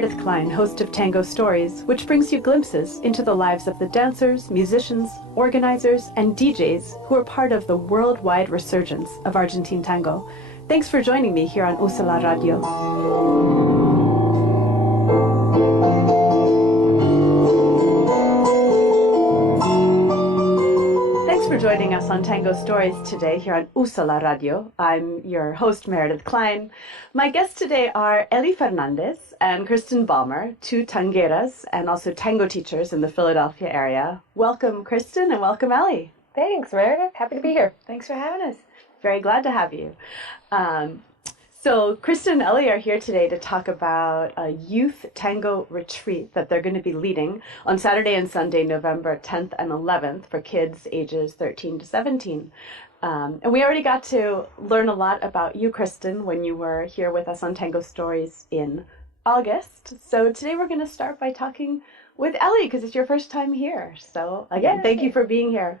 Meredith Klein, host of Tango Stories, which brings you glimpses into the lives of the dancers, musicians, organizers, and DJs who are part of the worldwide resurgence of Argentine tango. Thanks for joining me here on USALA Radio. For joining us on Tango Stories today here on USALA Radio. I'm your host, Meredith Klein. My guests today are Elly Fernandez and Kristin Balmer, two tangueras and also tango teachers in the Philadelphia area. Welcome, Kristin, and welcome, Elly. Thanks, Meredith. Happy to be here. Thanks for having us. Very glad to have you. So Kristin and Elly are here today to talk about a youth tango retreat that they're going to be leading on Saturday and Sunday, November 10th and 11th for kids ages 13 to 17. And we already got to learn a lot about you, Kristin, when you were here with us on Tango Stories in August. So today we're going to start by talking with Elly because it's your first time here. So again, thank you for being here.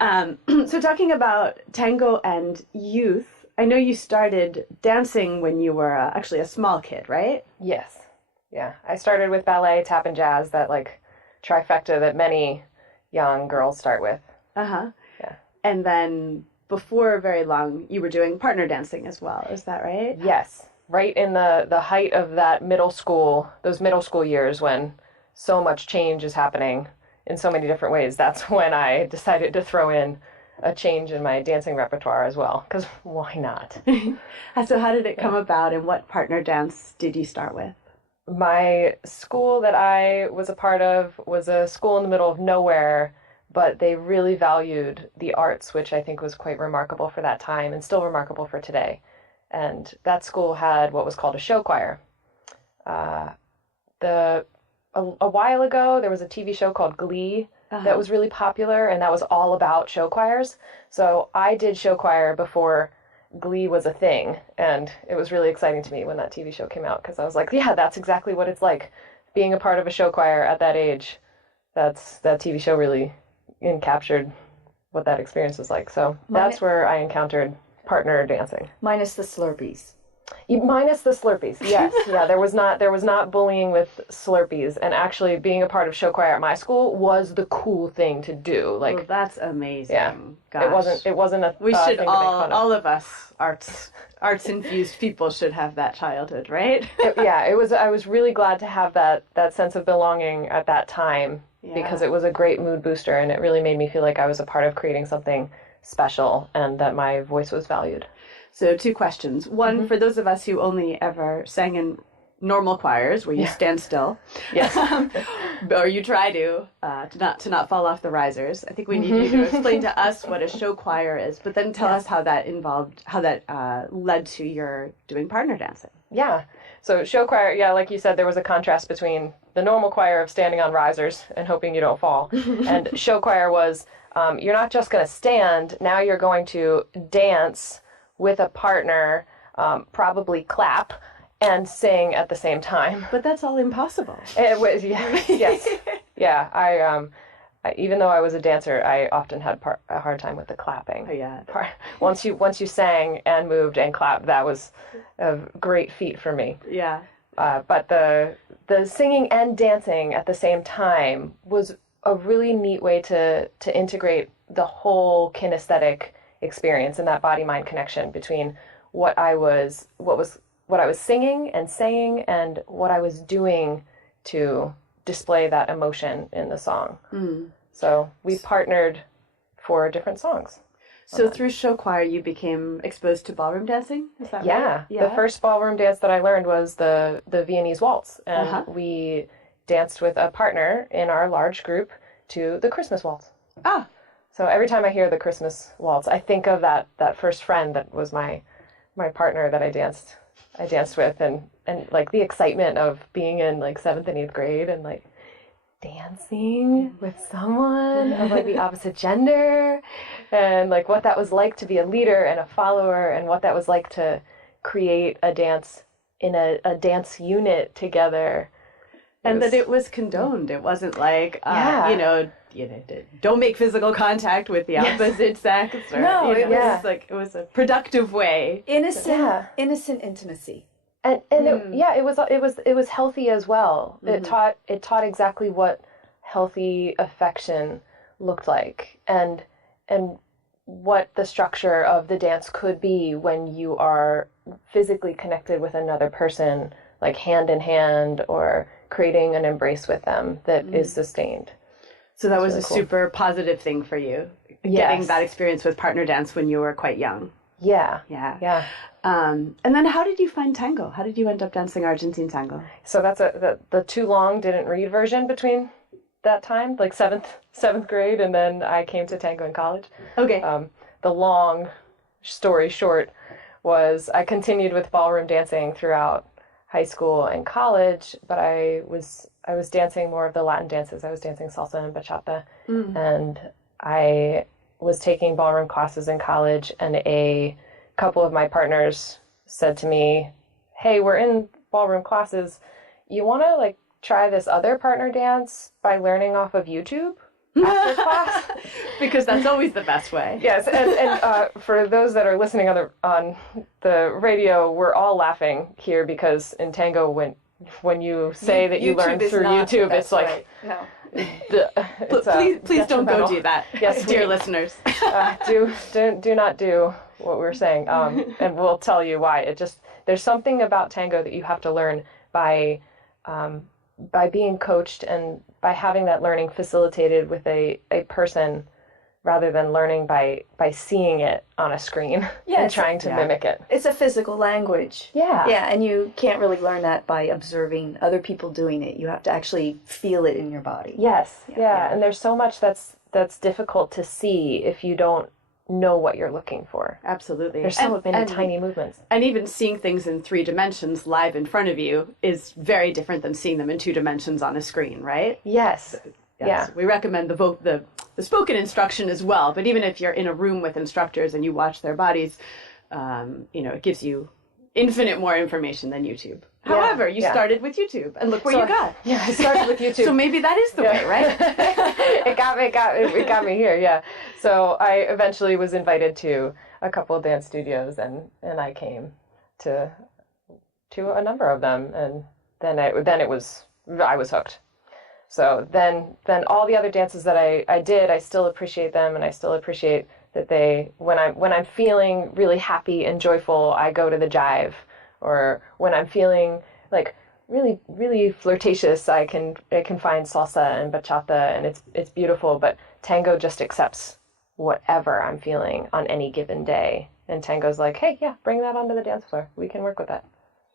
So talking about tango and youth, I know you started dancing when you were actually a small kid, right? Yes. Yeah. I started with ballet, tap, and jazz, that trifecta that many young girls start with. Uh-huh. Yeah. And then before very long, you were doing partner dancing as well. Is that right? Yes. Right in the height of those middle school years when so much change is happening in so many different ways. That's when I decided to throw in a change in my dancing repertoire as well, because why not? So how did it come about, and what partner dance did you start with? My school that I was a part of was a school in the middle of nowhere, but they really valued the arts, which I think was quite remarkable for that time and still remarkable for today. And that school had what was called a show choir. A while ago, there was a TV show called Glee, that was really popular, and that was all about show choirs. So I did show choir before Glee was a thing, and it was really exciting to me when that TV show came out, because I was like, yeah, that's exactly what it's like, being a part of a show choir at that age. That TV show really captured what that experience was like. So that's where I encountered partner dancing. Minus the Slurpees. Minus the Slurpees, yes. Yeah, there was not bullying with Slurpees, and actually being a part of show choir at my school was the cool thing to do. Well, that's amazing. Yeah. Gosh. It wasn't a we should thing to make fun of. All of us arts infused people should have that childhood, right? I was really glad to have that sense of belonging at that time, because it was a great mood booster, and it really made me feel like I was a part of creating something special and that my voice was valued. So 2 questions. One, for those of us who only ever sang in normal choirs where you stand still, yes, or you try to not fall off the risers. I think we need you to explain to us what a show choir is, but then tell us how that led to your doing partner dancing. Yeah. So show choir, like you said, there was a contrast between the normal choir of standing on risers and hoping you don't fall, and show choir was you're not just going to stand. Now you're going to dance with a partner, probably clap and sing at the same time. But that's all impossible. It was, yes. Yeah, I even though I was a dancer, I often had a hard time with the clapping. Oh, yeah. Once you sang and moved and clapped, that was a great feat for me. Yeah. But the singing and dancing at the same time was a really neat way to integrate the whole kinesthetic experience and that body-mind connection between what I was singing and saying and what I was doing to display that emotion in the song. So we partnered for different songs. So through show choir, you became exposed to ballroom dancing? Is that right? Yeah. The first ballroom dance that I learned was the Viennese waltz, and we danced with a partner in our large group to the Christmas waltz. Ah. So every time I hear the Christmas waltz, I think of that first friend that was my partner that I danced with, and like the excitement of being in like 7th and 8th grade and like dancing with someone of like the opposite gender, and like what that was like to be a leader and a follower, and what that was like to create a dance in a dance unit together. And that it was condoned. It wasn't like, don't make physical contact with the opposite sex. Or, No, it was a productive way. Innocent intimacy. And it was healthy as well. It taught exactly what healthy affection looked like, and what the structure of the dance could be when you are physically connected with another person, like hand in hand, or creating an embrace with them that is sustained. So that was really a cool. super positive thing for you, getting Yes. that experience with partner dance when you were quite young. Yeah. Yeah. Yeah. And then how did you find tango? How did you end up dancing Argentine tango? So that's the too long didn't read version between that time, like seventh grade, and then I came to tango in college. Okay. The long story short was I continued with ballroom dancing throughout high school and college, but I was dancing more of the Latin dances. I was dancing salsa and bachata, and I was taking ballroom classes in college, and a couple of my partners said to me, "Hey, we're in ballroom classes. You want to like try this other partner dance by learning off of YouTube after class?" Because that's always the best way. Yes, and for those that are listening on the radio, we're all laughing here because in tango, when you say that you learn through YouTube, it's like no. Please don't go do that, Yes, dear listeners. do not do what we're saying, and we'll tell you why. There's something about tango that you have to learn by being coached and by having that learning facilitated with a person, rather than learning by seeing it on a screen and trying to mimic it. It's a physical language. Yeah. Yeah, and you can't really learn that by observing other people doing it. You have to actually feel it in your body. Yes. Yeah. And there's so much that's difficult to see if you don't know what you're looking for. Absolutely. There's so many tiny movements. And even seeing things in 3 dimensions live in front of you is very different than seeing them in 2 dimensions on a screen, right? Yes. Yes. Yeah. We recommend the spoken instruction as well. But even if you're in a room with instructors and you watch their bodies, it gives you infinite more information than YouTube. However, you started with YouTube, and look where you got. Yeah, I started with YouTube. So maybe that is the way, right? It got me here. Yeah. So I eventually was invited to a couple of dance studios, and I came to a number of them, and then I was hooked. So then all the other dances that I did, I still appreciate them, and I still appreciate that when I'm feeling really happy and joyful, I go to the jive. Or when I'm feeling like really, really flirtatious, I can find salsa and bachata, and it's beautiful. But tango just accepts whatever I'm feeling on any given day. And tango's like, hey, yeah, bring that onto the dance floor. We can work with that.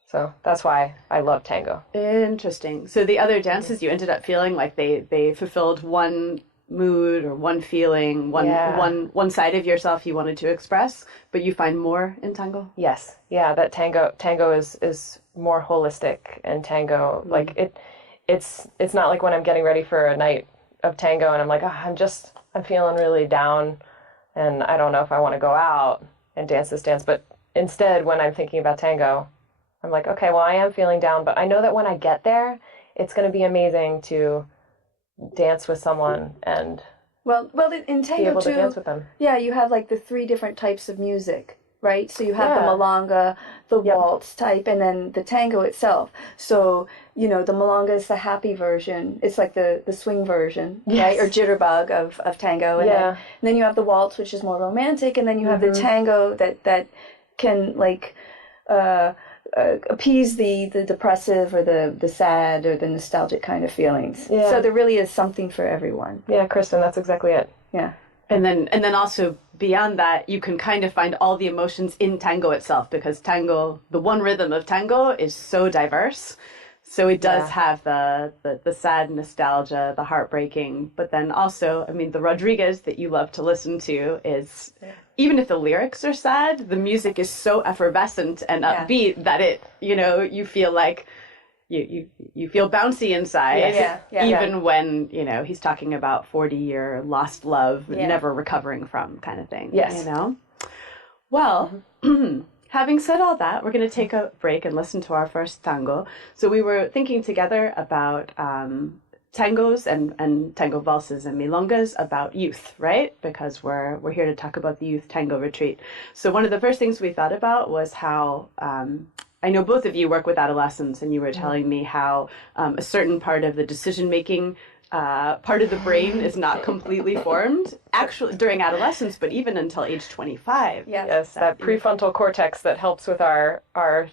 So that's why I love tango. Interesting. So the other dances, you ended up feeling like they fulfilled one mood or one feeling, one side of yourself you wanted to express, but you find more in tango? Yes. Yeah, that tango is more holistic, and tango like it's not like when I'm getting ready for a night of tango and I'm like, I'm feeling really down and I don't know if I want to go out and dance this dance, but instead when I'm thinking about tango, I'm like, okay, well, I am feeling down, but I know that when I get there, it's going to be amazing to dance with someone and in be tango able too, to dance with them. yeah, you have like the 3 different types of music, right? So you have the milonga, the waltz type, and then the tango itself. So, the milonga is the happy version. It's like the swing version, right? Or jitterbug of tango. And then you have the waltz, which is more romantic, and then you have the tango that can like appease the depressive or the sad or the nostalgic kind of feelings. Yeah. So there really is something for everyone. Yeah, Kristin, that's exactly it. Yeah. And then also beyond that, you can kind of find all the emotions in tango itself, because tango, the one rhythm of tango is so diverse. So it does have the sad nostalgia, the heartbreaking, but then also, I mean, the Rodriguez that you love to listen to is, even if the lyrics are sad, the music is so effervescent and upbeat that it, you feel like you feel bouncy inside, even when, he's talking about 40-year lost love, never recovering from kind of thing, Well, having said all that, we're going to take a break and listen to our first tango. So we were thinking together about tangos and tango valses and milongas about youth, right? Because we're here to talk about the youth tango retreat. So one of the first things we thought about was how I know both of you work with adolescents, and you were telling me how a certain part of the decision-making part of the brain is not completely formed actually during adolescence, but even until age 25. Yes, that prefrontal cortex that helps with our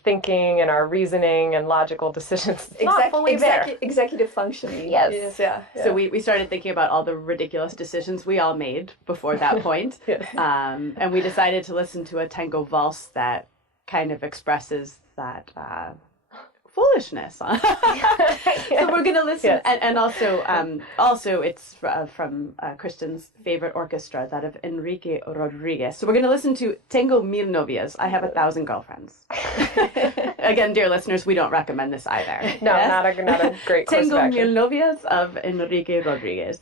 thinking and our reasoning and logical decisions. It's not fully there. Executive functioning. Yes. Yeah. So we started thinking about all the ridiculous decisions we all made before that point. Yes. And we decided to listen to a tango valse that kind of expresses that foolishness. So we're going to listen, and also it's from Kristin's favorite orchestra, that of Enrique Rodriguez. So we're going to listen to Tengo Mil Novias, I Have 1,000 Girlfriends. Again, dear listeners, we don't recommend this either. No, yes? not a great course of action. Tengo Mil Novias of Enrique Rodriguez.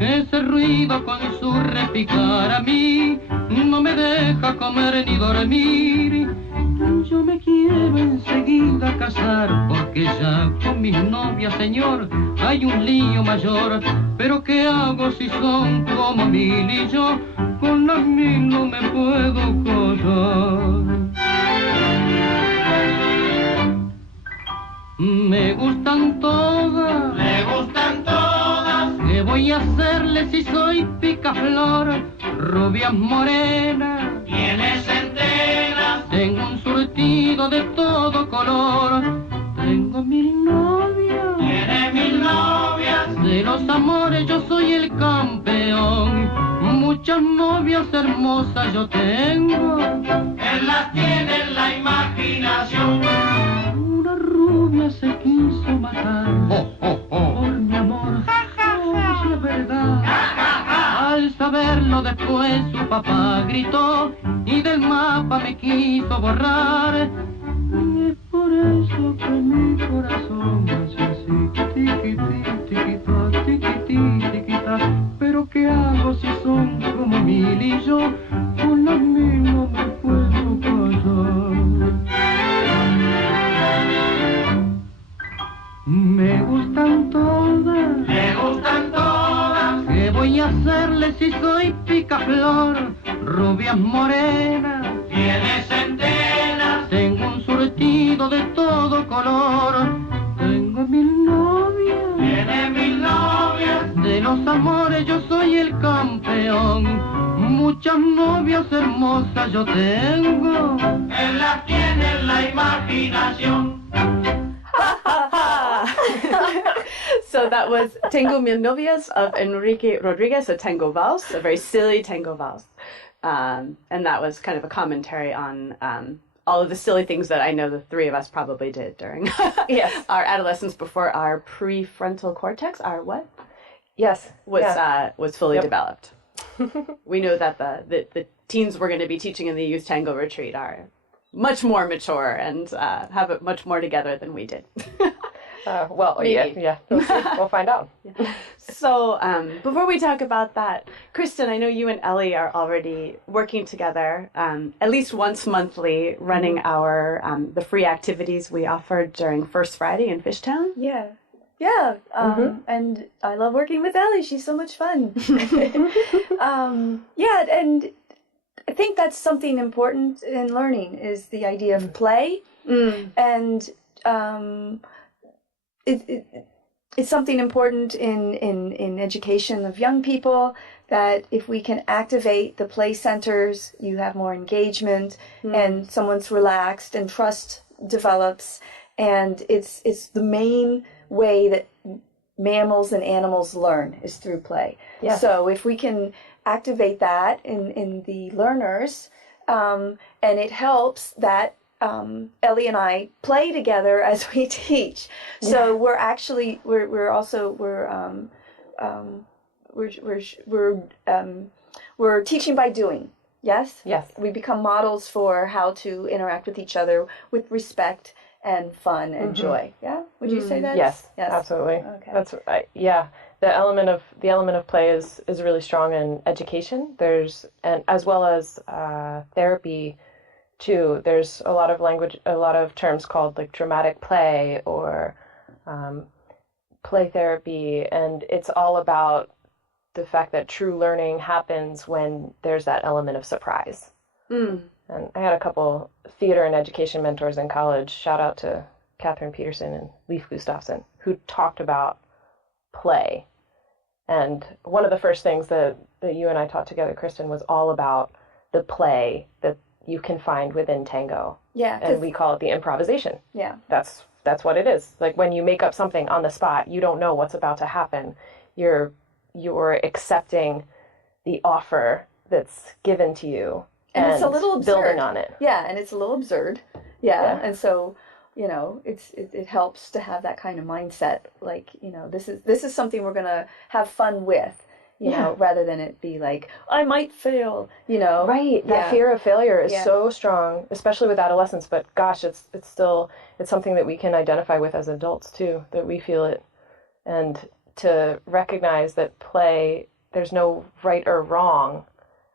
Ese ruido con su repicar a mí no me deja comer ni dormir. Yo me quiero enseguida casar, porque ya con mis novias, señor, hay un lío mayor. Pero ¿qué hago si son como mil y yo con las mil no me puedo casar? Me gustan todas, ¿qué voy a hacerle si soy picaflor? Rubias morenas, tienes enteras, tengo un surtido de todo color. Tengo mil novias, tiene 1,000 novias, de los amores yo soy el campeón. Muchas novias hermosas yo tengo, él las tiene en la imaginación. Una rubia se quiso matar por mi amor, si es verdad. Al saberlo después su papá gritó y del mapa me quiso borrar. Y es por eso que mi corazón hace así, tiquití, tiquitá, tiquití, tiquitá. Pero ¿qué hago si son como mil y yo con las mil no me puedo callar? Me gustan todas, ¿qué voy a hacerle si soy picaflor? Rubias morenas, Tienes enteras, tengo un surtido de todo color. Tengo mil novias, tiene 1,000 novias, de los amores yo soy el campeón. Muchas novias hermosas yo tengo, él las tiene en la imaginación. So that was Tengo Mil Novias of Enrique Rodriguez, a tango valse, a very silly tango valse. And that was kind of a commentary on all of the silly things that I know the three of us probably did during our adolescence before our prefrontal cortex, our what? Yes. Was fully developed. We know that the teens we're going to be teaching in the youth tango retreat are much more mature and have it much more together than we did. Yeah. We'll find out. So before we talk about that, Kristin, I know you and Elly are already working together at least once monthly, running our the free activities we offered during First Friday in Fishtown. Yeah. And I love working with Elly. She's so much fun. And I think that's something important in learning is the idea of play. And it's something important in education of young people, that if we can activate the play centers, you have more engagement and someone's relaxed and trust develops. And it's the main way that mammals and animals learn is through play. Yeah. So if we can activate that in the learners, and it helps that Elly and I play together as we teach. So we're actually we're teaching by doing. Yes. Yes. We become models for how to interact with each other with respect and fun and joy. Yeah. Would you say that? Yes. Yes. Absolutely. Okay. That's yeah. The element of play is really strong in education. And as well as therapy too. There's a lot of terms called like dramatic play or play therapy, and it's all about the fact that true learning happens when there's that element of surprise. And I had a couple theater and education mentors in college, shout out to Catherine Peterson and Leif Gustafsson, who talked about play. And one of the first things that you and I taught together, Kristin, was all about the play that you can find within tango. Yeah. And we call it the improvisation. Yeah. That's what it is. Like when you make up something on the spot, you don't know what's about to happen. You're accepting the offer that's given to you. And it's a little absurd. Building on it. Yeah, and it's a little absurd. Yeah. And so, it helps to have that kind of mindset. Like, this is something we're gonna have fun with. You know, rather than it be like, I might fail, Right. That fear of failure is so strong, especially with adolescents, but gosh, it's something that we can identify with as adults too, that we feel it. And to recognize that play, there's no right or wrong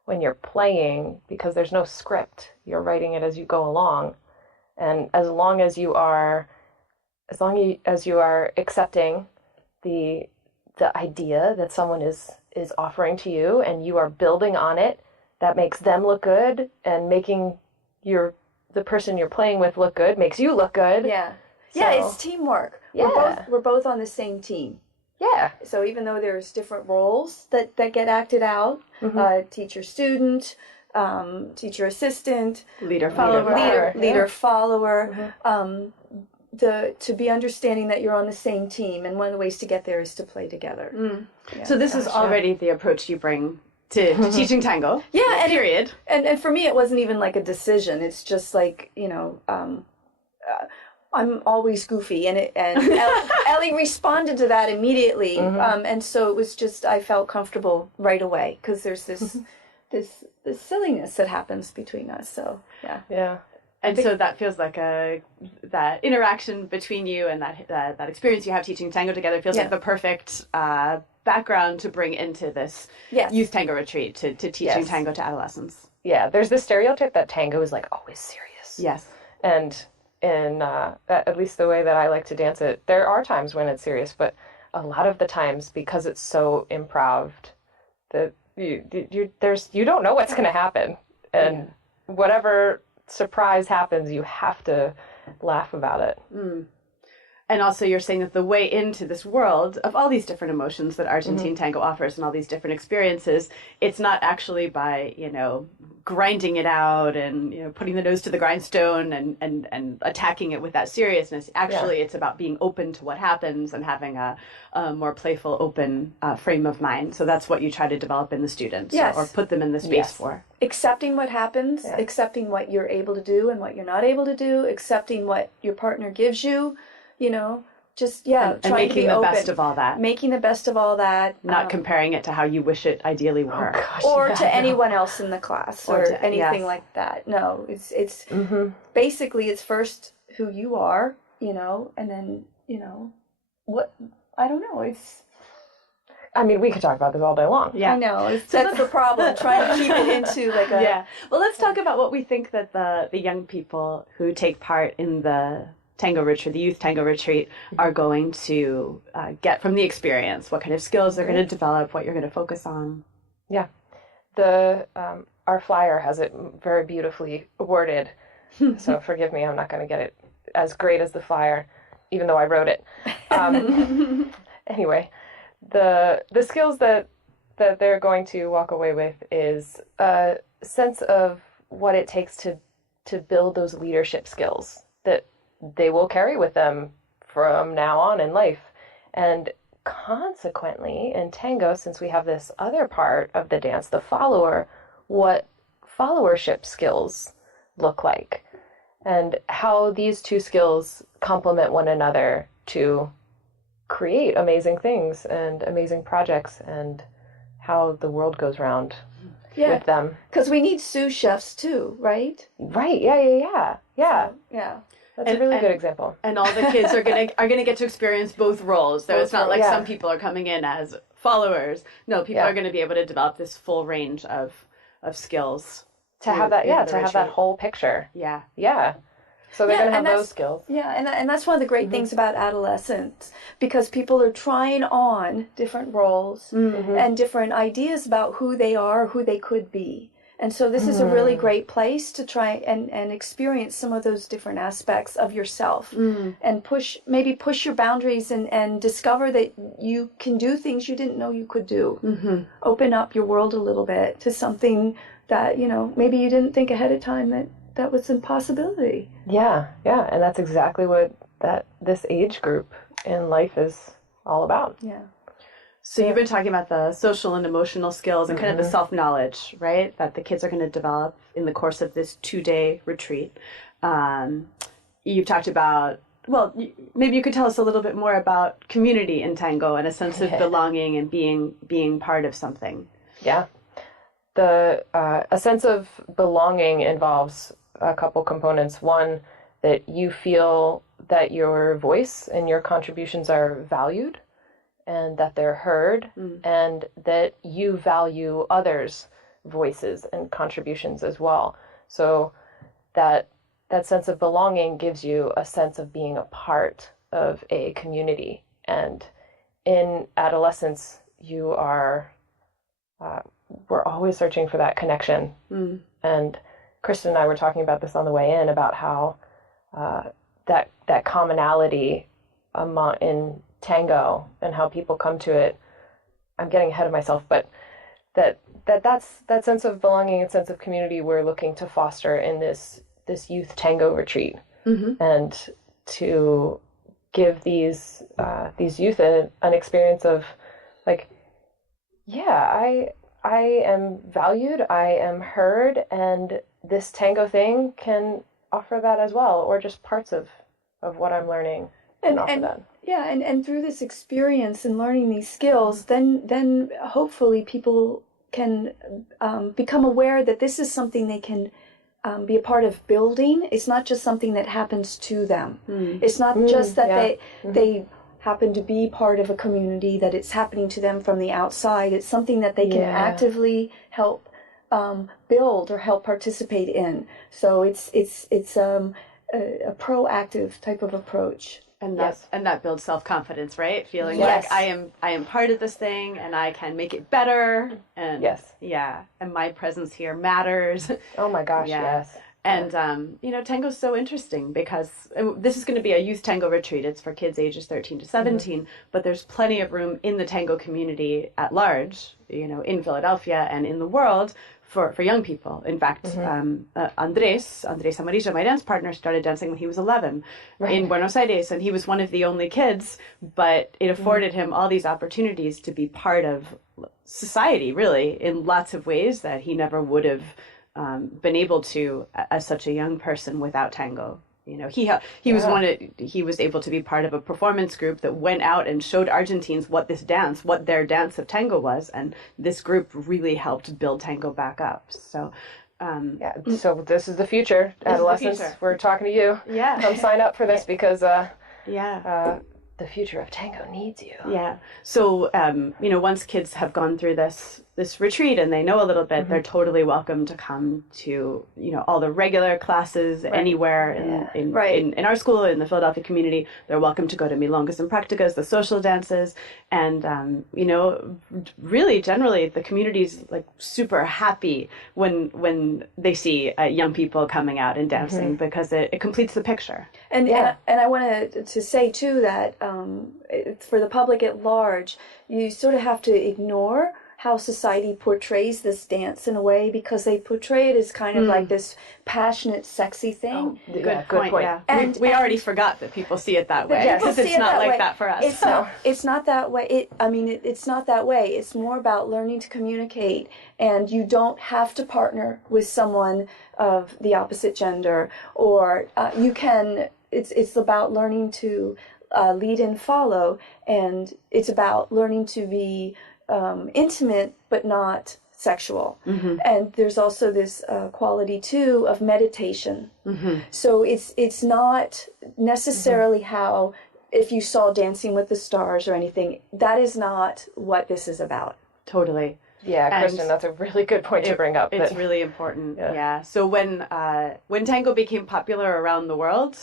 when you're playing because there's no script. You're writing it as you go along. And as long as you are accepting the idea that someone is offering to you and you are building on it, that makes them look good, and making the person you're playing with look good makes you look good. Yeah. So, yeah, it's teamwork. Yeah. We're both on the same team. Yeah. So even though there's different roles that get acted out, teacher student, teacher assistant, leader follower, to be understanding that you're on the same team, and one of the ways to get there is to play together. Yeah. So this is already the approach you bring to teaching tango. Yeah, period. And for me, it wasn't even like a decision. It's just like I'm always goofy, and Elly responded to that immediately, and so it was just I felt comfortable right away because there's this silliness that happens between us. So yeah. And so that feels like that interaction between you and that experience you have teaching tango together feels like the perfect background to bring into this youth tango retreat to teaching tango to adolescents. Yeah, there's this stereotype that tango is like always serious. Yes. And in at least the way that I like to dance it, there are times when it's serious, but a lot of the times, because it's so improv'd, that you don't know what's going to happen, and whatever surprise happens, you have to laugh about it. And also you're saying that the way into this world of all these different emotions that Argentine tango offers and all these different experiences, it's not actually by, grinding it out and, putting the nose to the grindstone and attacking it with that seriousness. Actually, it's about being open to what happens and having a more playful, open frame of mind. So that's what you try to develop in the students or put them in the space for. Accepting what happens, accepting what you're able to do and what you're not able to do, accepting what your partner gives you, just and trying making to be the open. best of all that. Making the best of all that. Not comparing it to how you wish it ideally were. Or to anyone else in the class or anything like that. No, it's basically it's first who you are, and then, what, I don't know, it's... I mean, we could talk about this all day long. Yeah. I know. That's the problem, trying to keep it into like a... Yeah. Well, let's talk about what we think that the young people who take part in the tango retreat, the youth tango retreat, are going to get from the experience. What kind of skills they're going to develop, what you're going to focus on. Yeah. Our flyer has it very beautifully worded. So forgive me, I'm not going to get it as great as the flyer, even though I wrote it. anyway, the skills that they're going to walk away with is a sense of what it takes to build those leadership skills that they will carry with them from now on in life. And consequently, in tango, since we have this other part of the dance, the follower, what followership skills look like, and how these two skills complement one another to create amazing things and amazing projects, and how the world goes round with them. Because we need sous chefs too, right? Right. Yeah. So, yeah. That's a really good example. And all the kids are gonna get to experience both roles. So it's not like some people are coming in as followers. No, people are going to be able to develop this full range of skills. To have that whole picture. Yeah. Yeah. So they're going to have those skills. Yeah, and that's one of the great things about adolescence, because people are trying on different roles and different ideas about who they are, who they could be. And so this is a really great place to try and experience some of those different aspects of yourself and push your boundaries and discover that you can do things you didn't know you could do. Open up your world a little bit to something that, maybe you didn't think ahead of time that was a possibility. Yeah. And that's exactly what this age group in life is all about. Yeah. So you've been talking about the social and emotional skills and kind of the self-knowledge, right, that the kids are going to develop in the course of this 2-day retreat. You've talked about, maybe you could tell us a little bit more about community in tango and a sense of belonging and being part of something. Yeah. A sense of belonging involves a couple components. One, that you feel that your voice and your contributions are valued, and that they're heard, and that you value others' voices and contributions as well. So that sense of belonging gives you a sense of being a part of a community. And in adolescence, you are, we're always searching for that connection. And Kristin and I were talking about this on the way in, about how that commonality in tango and how people come to it. I'm getting ahead of myself, but that's that sense of belonging and sense of community we're looking to foster in this youth tango retreat, and to give these youth an experience of like, I am valued, I am heard, and this tango thing can offer that as well, or just parts of what I'm learning and offer that. Yeah, and through this experience and learning these skills, then hopefully people can become aware that this is something they can be a part of building. It's not just something that happens to them. It's not just that they happen to be part of a community, that it's happening to them from the outside. It's something that they can actively help build or help participate in. So it's a proactive type of approach. And that builds self-confidence, right? Feeling like I am part of this thing and I can make it better. And and my presence here matters. Oh my gosh, yes. And tango's so interesting because this is going to be a youth tango retreat. It's for kids ages 13 to 17, but there's plenty of room in the tango community at large, in Philadelphia and in the world for young people. In fact, Andres Amarillo, my dance partner, started dancing when he was 11 in Buenos Aires, and he was one of the only kids, but it afforded him all these opportunities to be part of society, really, in lots of ways that he never would have been able to as such a young person without tango. He was able to be part of a performance group that went out and showed Argentines what their dance of tango was, and this group really helped build tango back up. So so this is the future. Adolescents, we're talking to you. Come sign up for this because the future of tango needs you. So once kids have gone through this this retreat and they know a little bit, they're totally welcome to come to, all the regular classes anywhere in our school, in the Philadelphia community. They're welcome to go to Milongas and Practicas, the social dances. And, really generally the community's like super happy when they see young people coming out and dancing because it completes the picture. And I wanted to say too that for the public at large, you sort of have to ignore how society portrays this dance in a way, because they portray it as kind of like this passionate, sexy thing. Oh, good point. Yeah. And we already forgot that people see it that way. Yes, because it's not like that for us. It's not that way. It's not that way. It's more about learning to communicate, and you don't have to partner with someone of the opposite gender, or you can. It's about learning to lead and follow, and it's about learning to be intimate but not sexual. And there's also this quality too of meditation. So it's not necessarily how, if you saw Dancing with the Stars or anything, that is not what this is about. Totally. Yeah, Kristin, that's a really good point to bring up. It's really important. Yeah. So when tango became popular around the world,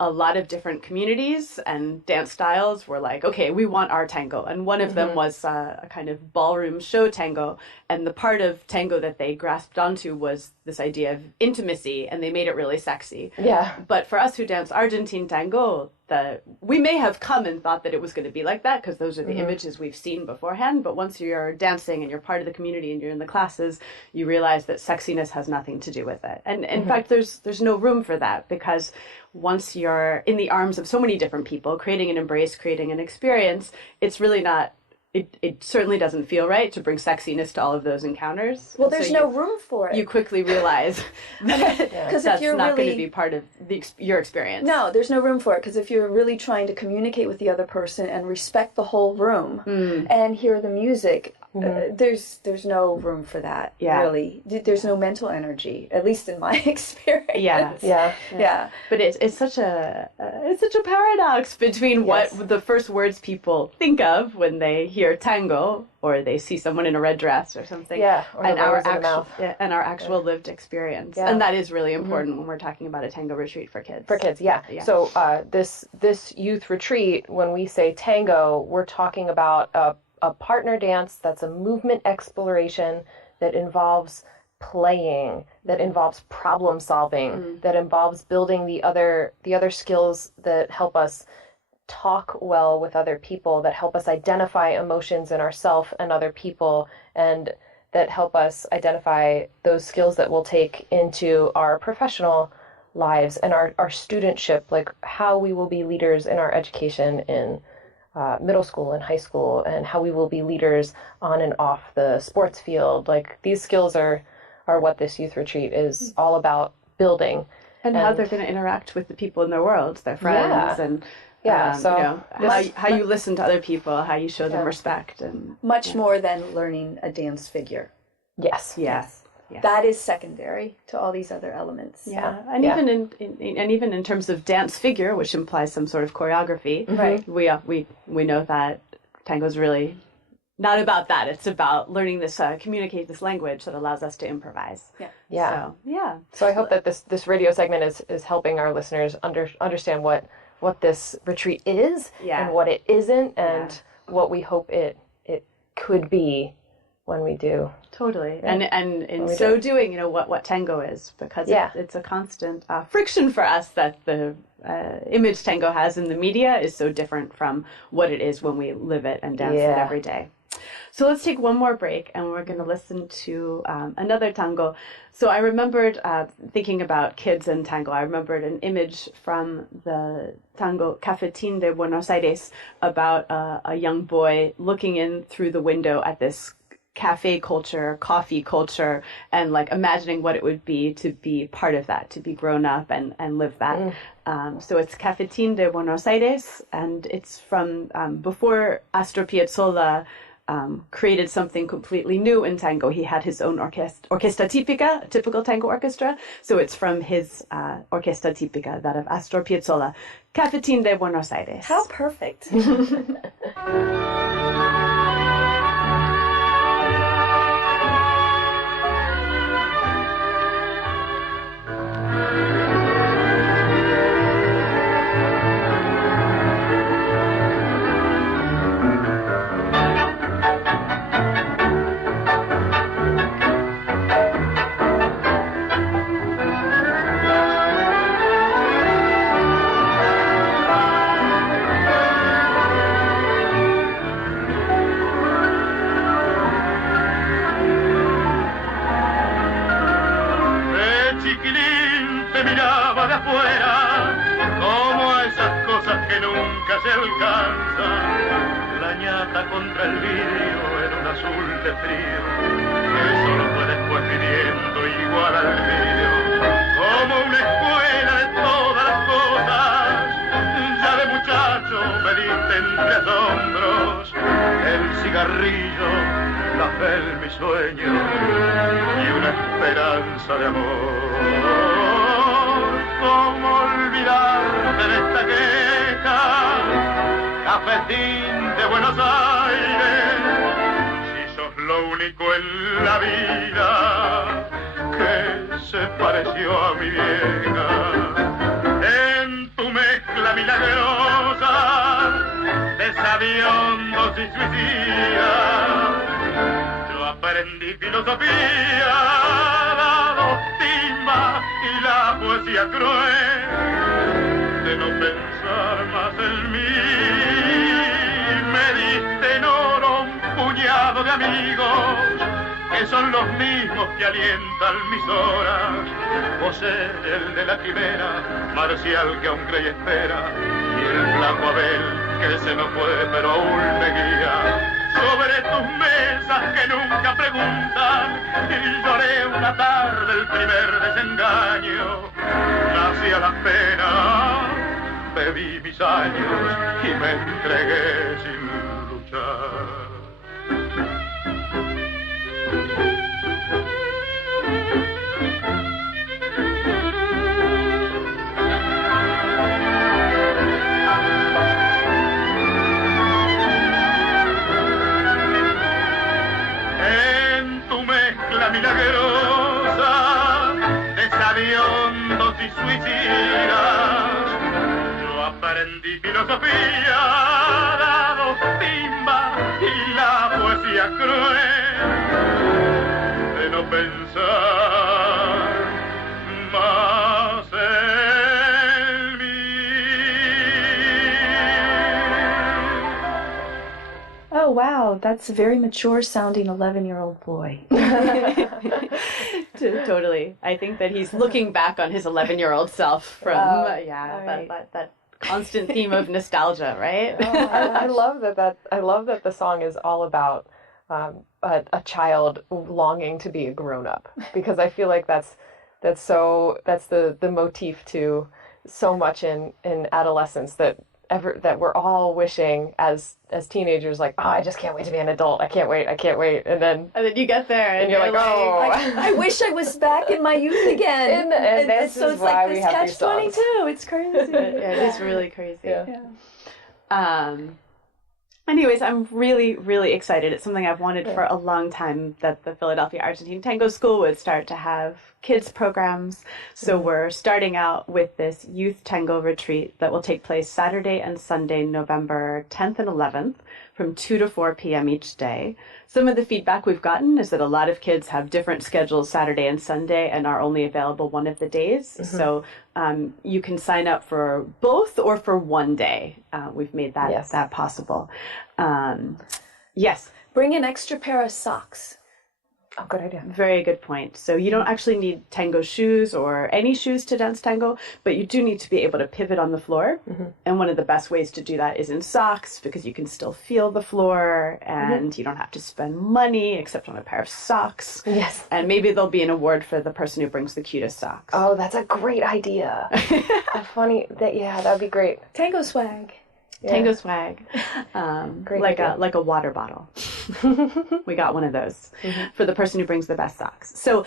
a lot of different communities and dance styles were like, okay, we want our tango. And one of them was a kind of ballroom show tango. And the part of tango that they grasped onto was this idea of intimacy, and they made it really sexy. Yeah. But for us who dance Argentine tango, we may have come and thought that it was going to be like that because those are the images we've seen beforehand. But once you're dancing and you're part of the community and you're in the classes, you realize that sexiness has nothing to do with it. And in fact, there's no room for that, because once you're in the arms of so many different people, creating an embrace, creating an experience, it's really not, it certainly doesn't feel right to bring sexiness to all of those encounters. Well, there's no room for it. You quickly realize that that's not going to be part of your experience. No, there's no room for it, because if you're really trying to communicate with the other person and respect the whole room and hear the music, there's no room for that, really. There's no mental energy, at least in my experience. Yeah. But it's such a paradox between what the first words people think of when they hear tango, or they see someone in a red dress or something, and our actual lived experience. And that is really important when we're talking about a tango retreat for kids. So this youth retreat, when we say tango, we're talking about a partner dance that's a movement exploration that involves playing, that involves problem solving, that involves building the other skills that help us talk well with other people, that help us identify emotions in ourselves and other people, and that help us identify those skills that we'll take into our professional lives and our studentship, like how we will be leaders in our education in middle school and high school, and how we will be leaders on and off the sports field. Like, these skills are what this youth retreat is all about building. And how they're going to interact with the people in their world, their friends, and how you listen to other people, how you show them respect. And much more than learning a dance figure. Yes. That is secondary to all these other elements. Even in terms of dance figure, which implies some sort of choreography, we know that tango is really not about that. It's about learning this, communicate this language that allows us to improvise. So I hope that this radio segment is helping our listeners understand what this retreat is and what it isn't, and what we hope it could be when we do. Totally. And in so doing, what tango is, because it's a constant friction for us that the image tango has in the media is so different from what it is when we live it and dance it every day. So let's take one more break, and we're going to listen to another tango. So I remembered thinking about kids and tango. I remembered an image from the tango Cafetín de Buenos Aires about a young boy looking in through the window at this cafe culture, coffee culture, and like imagining what it would be to be part of that, to be grown up and live that. So it's Cafetín de Buenos Aires, and it's from before Astor Piazzolla created something completely new in tango. He had his own orquesta típica, a typical tango orchestra. So it's from his orquesta típica, that of Astor Piazzolla. Cafetín de Buenos Aires. How perfect. de afuera, como esas cosas que nunca se alcanzan. La ñata contra el vidrio en un azul de frío, que solo fue después viviendo igual al mío. Como una escuela de todas las cosas, ya de muchacho me diste entre asombros el cigarrillo, la fe en mi sueño y una esperanza de amor. ¿Cómo olvidarte de esta queja, cafetín de Buenos Aires, si sos lo único en la vida que se pareció a mi vieja? En tu mezcla milagrosa de sabiondos y suicidas, yo aprendí filosofía, la doctima y la poesía cruel de no pensar más en mí. Me diste en oro un puñado de amigos que son los mismos que alientan mis horas. Vos eres el de la quimera, marcial que aún cree y espera, y el flaco Abel que se no puede pero aún me guía. Sobre tus mesas que nunca preguntan, y lloré una tarde el primer desengaño. Nací a las penas, bebí mis años y me entregué sin luchar. Milagrosa de sabiondos y suicidas, yo aprendí filosofía, la timba y la poesía cruel de no pensar más en mí. Oh, wow, that's a very mature sounding 11-year-old boy. Totally. I think that he's looking back on his 11-year-old self from, that constant theme of nostalgia, right? I love that the song is all about a child longing to be a grown-up, because I feel like that's the motif to so much in adolescence that we're all wishing as teenagers, like, oh, I just can't wait to be an adult. I can't wait. And then you get there and you're like, oh, I wish I was back in my youth again. and this so is it's why like this we have these songs. catch-22. It's crazy. It is really crazy. Yeah. Anyways, I'm really, really excited. It's something I've wanted for a long time, that the Philadelphia Argentine Tango School would start to have kids programs. So we're starting out with this youth tango retreat that will take place Saturday and Sunday, November 10th and 11th, from 2 to 4 p.m. each day. Some of the feedback we've gotten is that a lot of kids have different schedules Saturday and Sunday and are only available one of the days. So you can sign up for both or for one day. We've made that possible. Yes. Bring an extra pair of socks. Oh, good idea. Very good point. So you don't actually need tango shoes or any shoes to dance tango, but you do need to be able to pivot on the floor. And one of the best ways to do that is in socks, because you can still feel the floor and you don't have to spend money except on a pair of socks. Yes. And maybe there'll be an award for the person who brings the cutest socks. Oh, that's a great idea. That'd be great. Tango swag. Tango swag, Great like a water bottle. We got one of those for the person who brings the best socks. So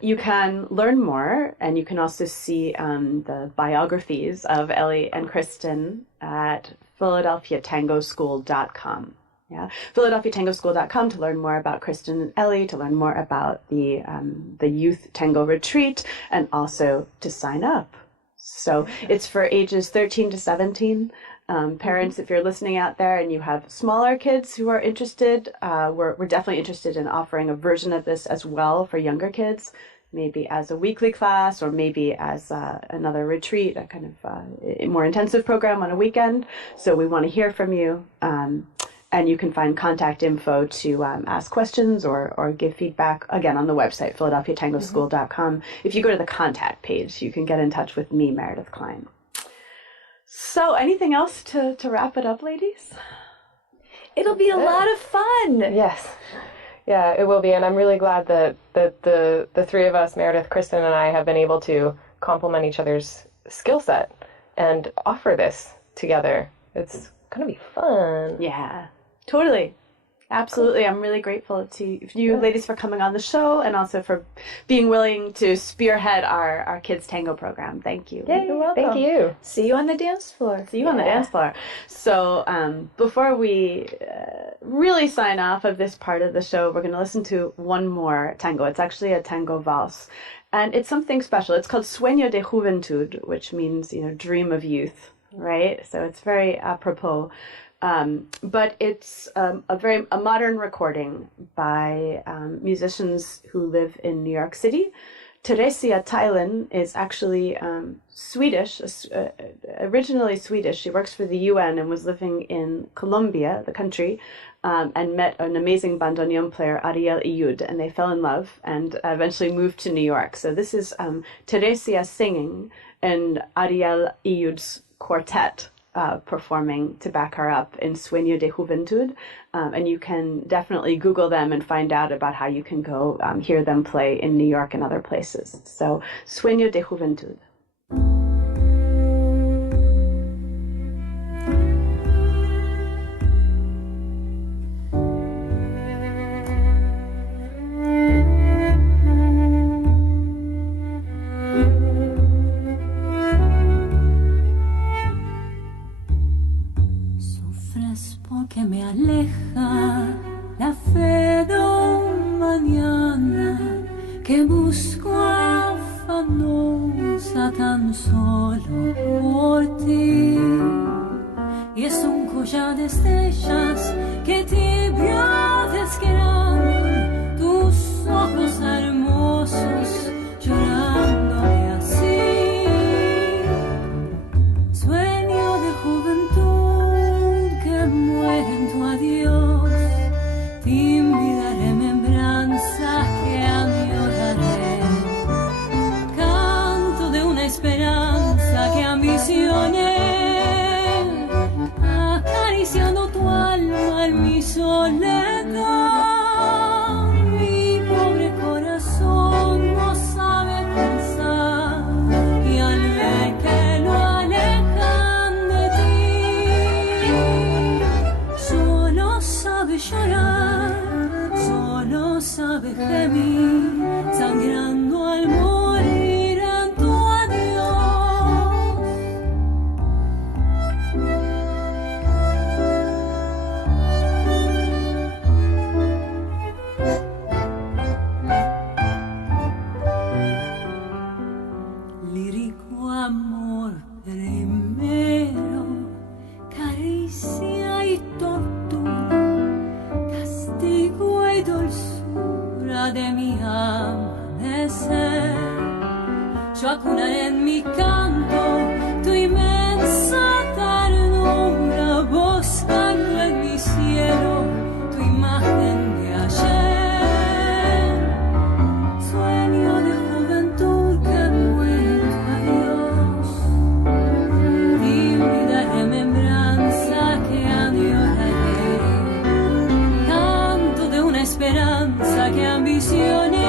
you can learn more, and you can also see the biographies of Elly and Kristin at PhiladelphiaTangoSchool.com. Yeah, PhiladelphiaTangoSchool.com to learn more about Kristin and Elly, to learn more about the youth tango retreat, and also to sign up. So it's for ages 13 to 17. Parents, if you're listening out there and you have smaller kids who are interested, we're definitely interested in offering a version of this as well for younger kids, maybe as a weekly class or maybe as another retreat, a kind of more intensive program on a weekend. So we want to hear from you. And you can find contact info to ask questions or give feedback, again, on the website, philadelphiatangoschool.com. If you go to the contact page, you can get in touch with me, Meredith Klein. So anything else to wrap it up, ladies? It'll be a lot of fun. Yes. Yeah, it will be. And I'm really glad that the three of us, Meredith, Kristin, and I, have been able to complement each other's skill set and offer this together. It's going to be fun. Yeah, totally. Absolutely. I'm really grateful to you ladies for coming on the show and also for being willing to spearhead our kids' tango program. Thank you. Yeah, you're welcome. Thank you. See you on the dance floor. See you on the dance floor. So before we really sign off of this part of the show, we're going to listen to one more tango. It's actually a tango valse. And it's something special. It's called Sueño de Juventud, which means, dream of youth, right? So it's very apropos. But it's a modern recording by musicians who live in New York City. Teresia Thailand is actually Swedish, originally Swedish. She works for the UN and was living in Colombia, the country, and met an amazing bandoneon player, Ariel Iyud, and they fell in love and eventually moved to New York. So this is Teresia singing and Ariel Iyud's quartet performing to back her up in Sueño de Juventud. And you can definitely Google them and find out about how you can go hear them play in New York and other places. So, Sueño de Juventud. Que me aleja la fe de un mañana que busco afanosa tan solo por ti, y es un collar de estrellas que tibio desgranan tus ojos hermosos llorándome así. Sueño de juventud que muere en tu adiós, tímida remembranza que añoraré, canto de una esperanza que ambicioné, acariciando tu alma en mi soledad. Mi pobre corazón no sabe pensar, y al ver que lo alejan de ti, solo sabe llorar, solo sabe gemir, sangrando al morir en tu adiós. Lírico amor primero, caricia y tortura, castigo y dulzura de mi amanecer. Yo acunaré en mi canto tu inmensa ternura, buscando en mi cielo tu imagen de ayer. Sueño de juventud que muere en tu adiós, tímida remembranza que añoraré, canto de una esperanza que ambicioné,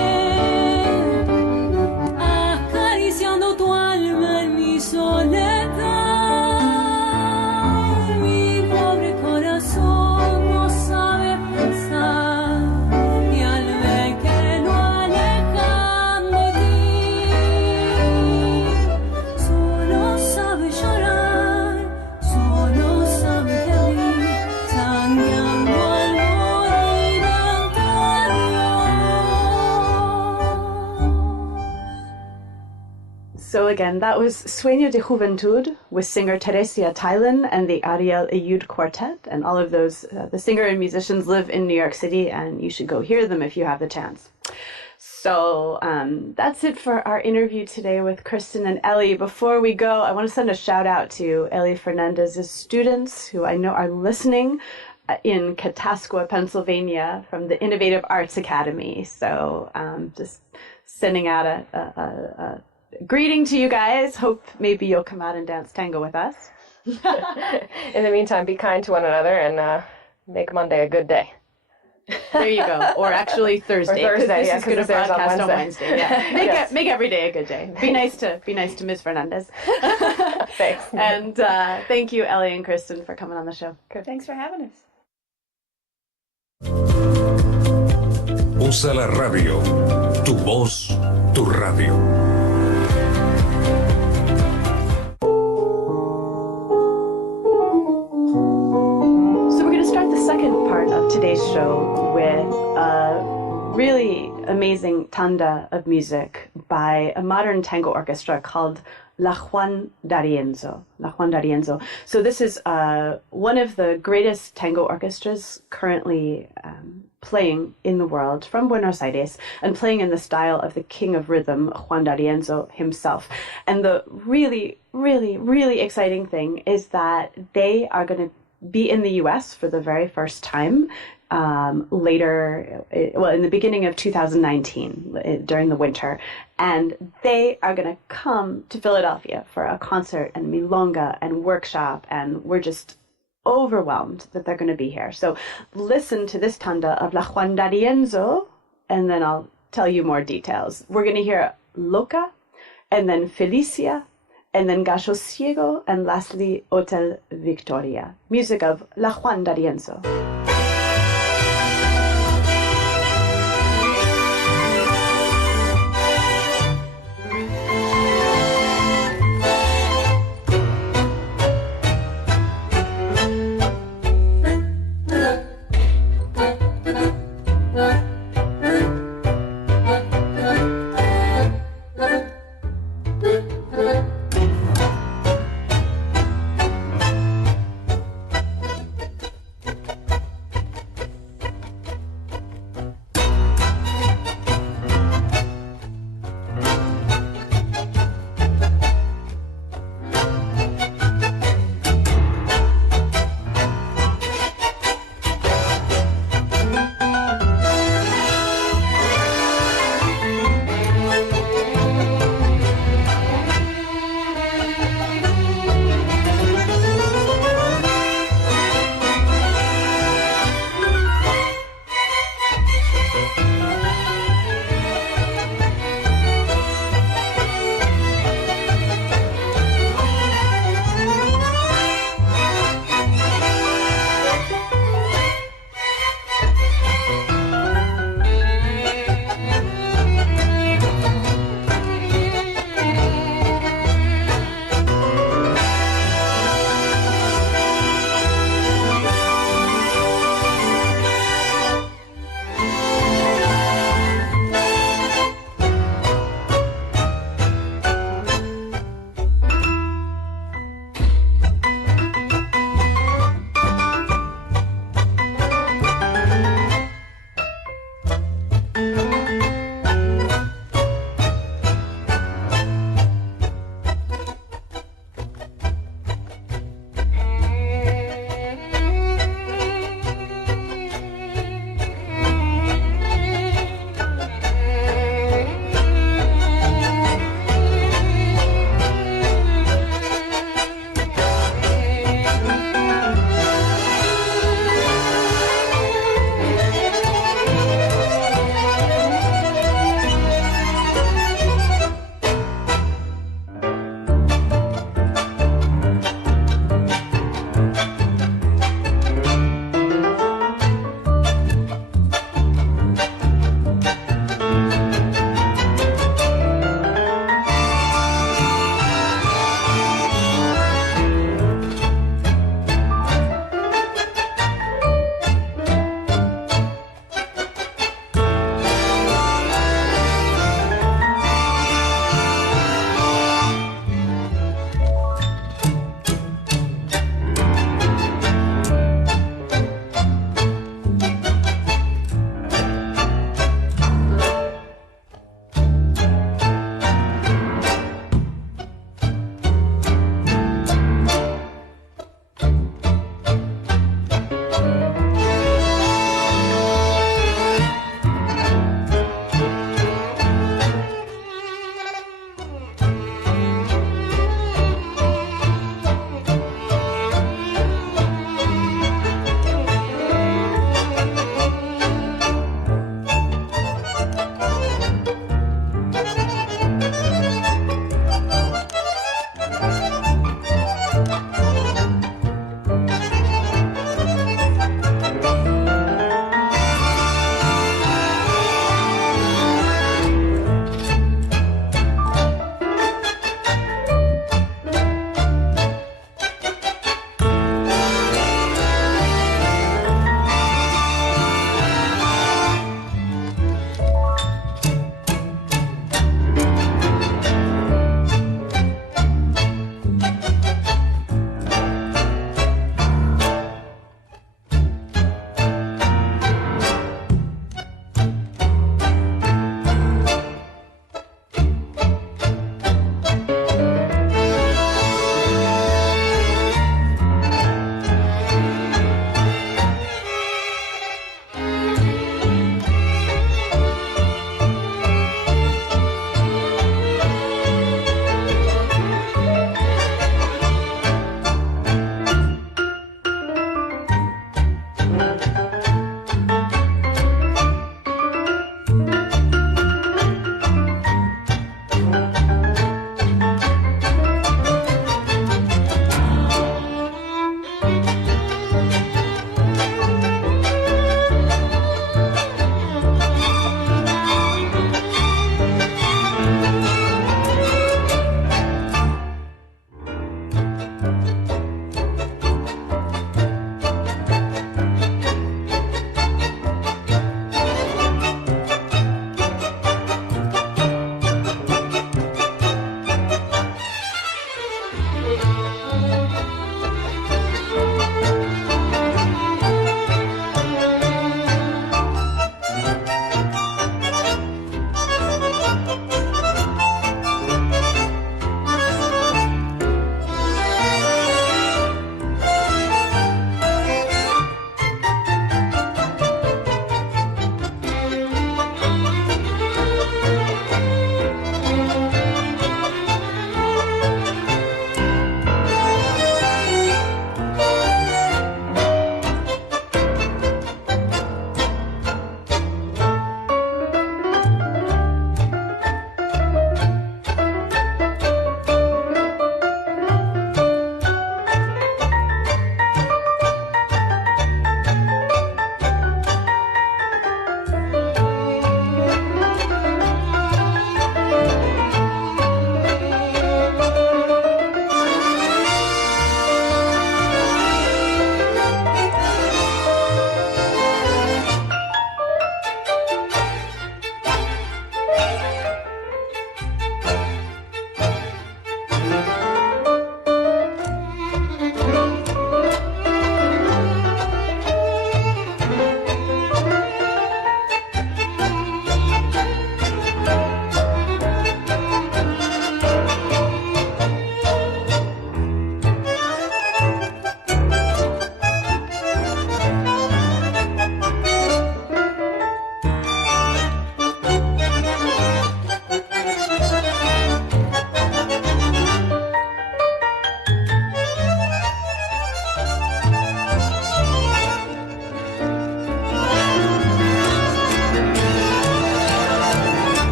acariciando tu alma en mi soledad. Mi pobre corazón no sabe pensar, y al ver que lo alejan de ti, solo sabe llorar, solo sabe gemir, sangrando al morir en tu adiós. So again, that was Sueño de Juventud with singer Teresia Thailand and the Ariel Iyud Quartet. And all of those, the singer and musicians live in New York City, and you should go hear them if you have the chance. So that's it for our interview today with Kristin and Elly. Before we go, I want to send a shout out to Elly Fernandez's students who I know are listening. in Catasqua, Pennsylvania, from the Innovative Arts Academy. So just sending out a greeting to you guys. Hope maybe you'll come out and dance tango with us. In the meantime, be kind to one another and make Monday a good day. There you go. Or actually Thursday. Or Thursday, this is going to broadcast on Wednesday. Yeah. Make every day a good day. Be nice to Ms. Fernandez. Thanks. And thank you, Elly and Kristin, for coming on the show. Good. Thanks for having us. USALA Radio. Tu voz, tu radio. Of today's show with a really amazing tanda of music by a modern tango orchestra called La Juan D'Arienzo. La Juan D'Arienzo. So this is one of the greatest tango orchestras currently playing in the world from Buenos Aires and playing in the style of the king of rhythm, Juan D'Arienzo himself. And the really, really, really exciting thing is that they are going to be in the U.S. for the very first time in the beginning of 2019, during the winter. And they are going to come to Philadelphia for a concert and milonga and workshop, and we're just overwhelmed that they're going to be here. So listen to this tanda of La Juan D'Arienzo, and then I'll tell you more details. We're going to hear Loca, and then Felicia, and then Gallo Ciego, and lastly, Hotel Victoria. Music of La Juan D'Arienzo.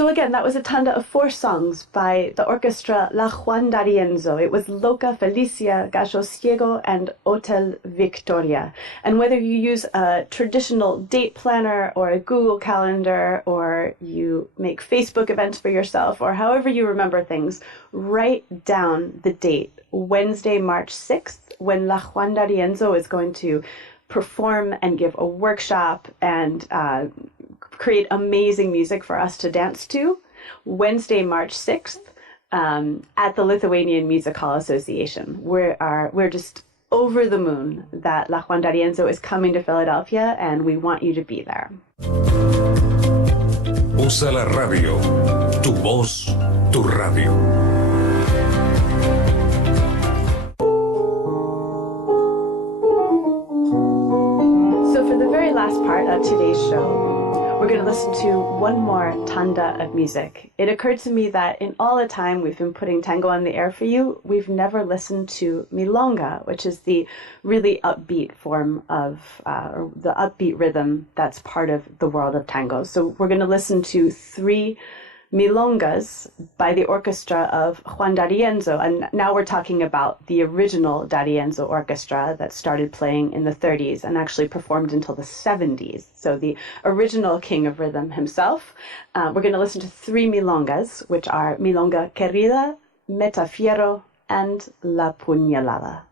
So again, that was a tanda of 4 songs by the orchestra La Juan D'Arienzo. It was Loca, Felicia, Gallo Ciego, and Hotel Victoria. And whether you use a traditional date planner or a Google Calendar, or you make Facebook events for yourself, or however you remember things, write down the date, Wednesday, March 6th, when La Juan D'Arienzo is going to perform and give a workshop and create amazing music for us to dance to. Wednesday, March 6th, at the Lithuanian Music Hall Association. We're just over the moon that La Juan D'Arienzo is coming to Philadelphia, and we want you to be there. USALA Radio, tu voz, tu radio. So for the very last part of today's show, we're going to listen to one more tanda of music. It occurred to me that in all the time we've been putting tango on the air for you, we've never listened to milonga, which is the really upbeat form of, or the upbeat rhythm that's part of the world of tango. So we're going to listen to 3 milongas by the orchestra of Juan D'Arienzo. And now we're talking about the original D'Arienzo orchestra that started playing in the 30s and actually performed until the 70s. So the original king of rhythm himself. We're going to listen to 3 milongas, which are Milonga Querida, Metafiero, and La Puñalada.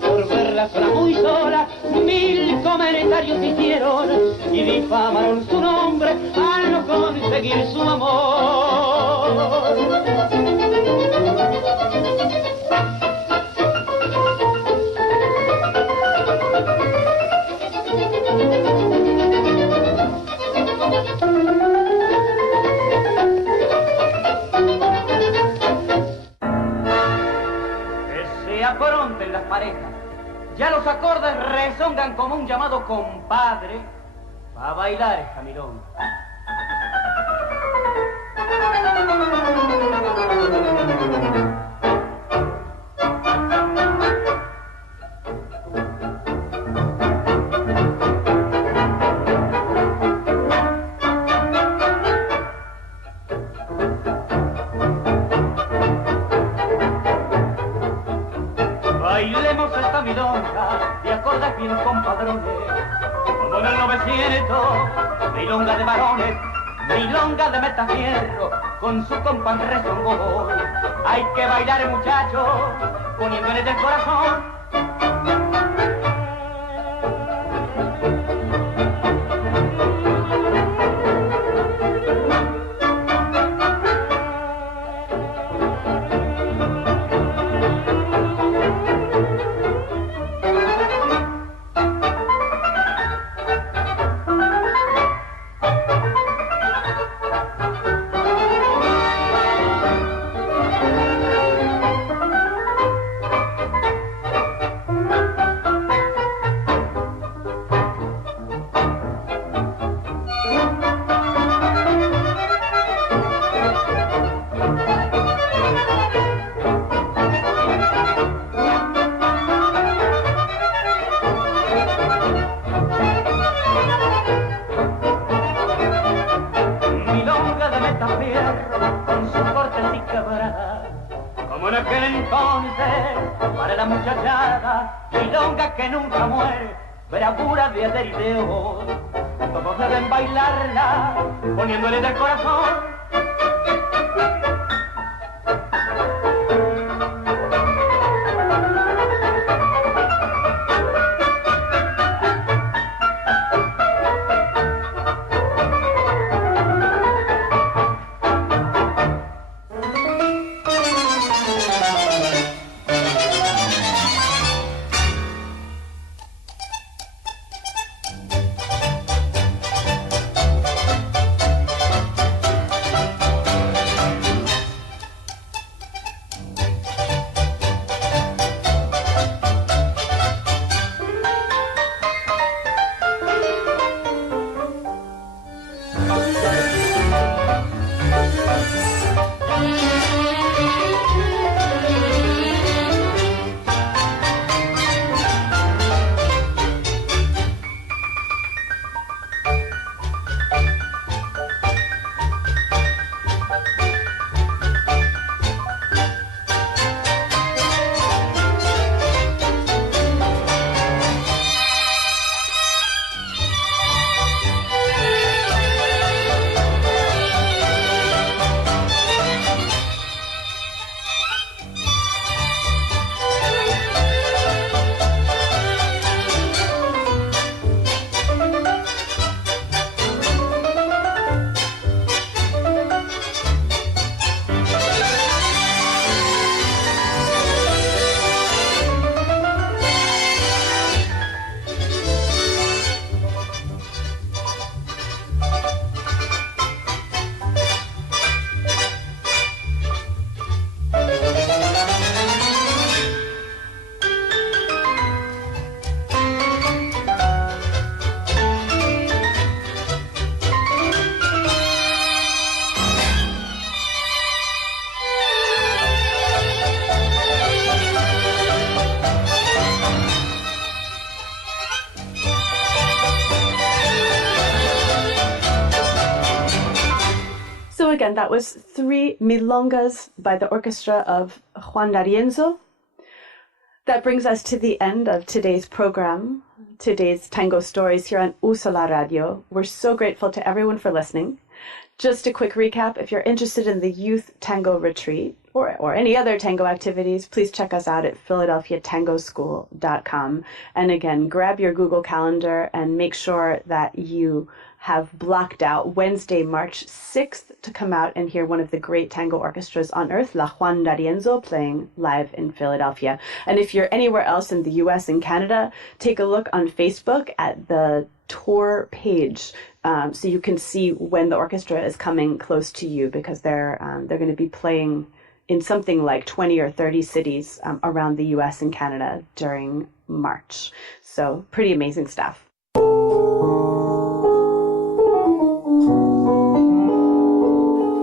Por verla sola, muy sola, 1000 comentarios hicieron y difamaron su nombre al no conseguir su amor. Apronten las parejas, ya los acordes resongan como un llamado compadre a bailar esta milonga. Bailemos esta milonga de acordes bien compadrones, como en el 900, milonga de varones, milonga de metafierro, con su compás rezongón. Hay que bailar, muchachos, poniendo en el corazón. aquel entonces, para la muchachada, milonga que nunca muere, bravura de ayer y de hoy. Todos deben bailarla, poniéndole del corazón. So again, that was 3 milongas by the orchestra of Juan D'Arienzo. That brings us to the end of today's program, today's Tango Stories here on USALA Radio. We're so grateful to everyone for listening. Just a quick recap, if you're interested in the Youth Tango Retreat or any other tango activities, please check us out at philadelphiatangoschool.com. And again, grab your Google Calendar and make sure that you have blocked out Wednesday, March 6th to come out and hear one of the great tango orchestras on earth, La Juan D'Arienzo, playing live in Philadelphia. And if you're anywhere else in the US and Canada, take a look on Facebook at the tour page so you can see when the orchestra is coming close to you, because they're going to be playing in something like 20 or 30 cities around the US and Canada during March. So pretty amazing stuff.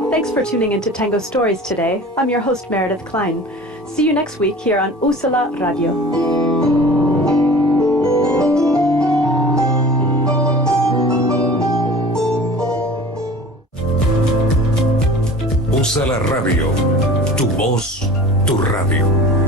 Thanks for tuning into Tango Stories today. I'm your host, Meredith Klein. See you next week here on USALA Radio. USALA Radio, tu voz, tu radio.